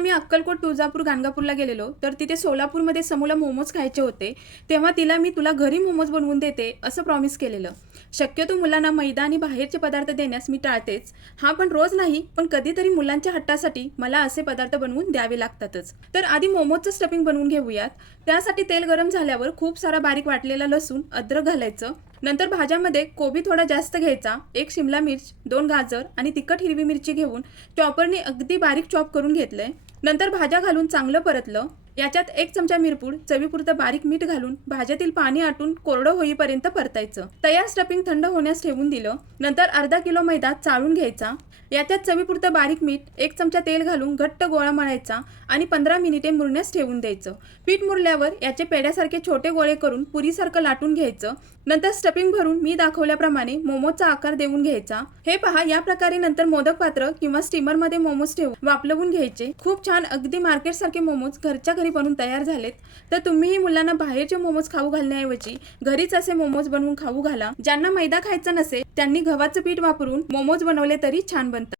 आम्ही अक्कलकोट, तुळजापूर, गाणगापूरला गेलेलो, तर तिथे सोलापूरमध्ये समूला मोमोज खायचे होते. तेव्हा तिला मी तुला घरी मोमोज बनवून देते असं प्रॉमिस केलेलं. शक्यतो मुलांना मैदा आणि बाहेरचे पदार्थ देण्यास मी टाळतेच. हा पण रोज नाही, पण कधीतरी मुलांच्या हट्टासाठी मला असे पदार्थ बनवून द्यावे लागतातच. तर आधी मोमोजचं स्टफिंग बनवून घेऊयात. त्यासाठी तेल गरम झाल्यावर खूप सारा बारीक वाटलेला लसूण, अद्रक घालायचं. नंतर भाज्यामध्ये कोबी थोडा जास्त घ्यायचा, 1 शिमला मिर्च, 2 गाजर आणि तिखट हिरवी मिरची घेऊन चॉपरने अगदी बारीक चॉप करून घेतलंय. नंतर भाज्या घालून चांगलं परतलं. याच्यात 1 चमचा मिरपूड, चवीपुरतं बारीक मीठ घालून भाज्यातील पाणी आटून कोरडं होईपर्यंत परतायचं. तयार स्टफिंग थंड होण्यास ठेवून दिलं. नंतर अर्धा किलो मैदा चाळून घ्यायचा. याच्यात चवीपुरतं बारीक मीठ, 1 चमचा तेल घालून घट्ट गोळा मळायचा आणि 15 मिनिटे मुरण्यास ठेवून द्यायचं. पीठ मुरल्यावर याचे पेड्यासारखे छोटे गोळे करून पुरीसारखं लाटून घ्यायचं. नंतर स्टफिंग भरून मी दाखवल्याप्रमाणे मोमोजचा आकार देऊन घ्यायचा. हे पहा, या प्रकारे नंतर मोदक पात्र किंवा स्टीमरमध्ये मोमोज ठेवून वाफलवून घ्यायचे. खूप छान, अगदी मार्केटसारखे मोमोज घरच्या घरी बनवून तयार झालेत. तर तुम्हीही मुलांना बाहेरचे मोमोज खाऊ घालण्याऐवजी घरीच असे मोमोज बनवून खाऊ घाला. ज्यांना मैदा खायचा नसेल त्यांनी गव्हाचं पीठ वापरून मोमोज बनवले तरी छान बनतात.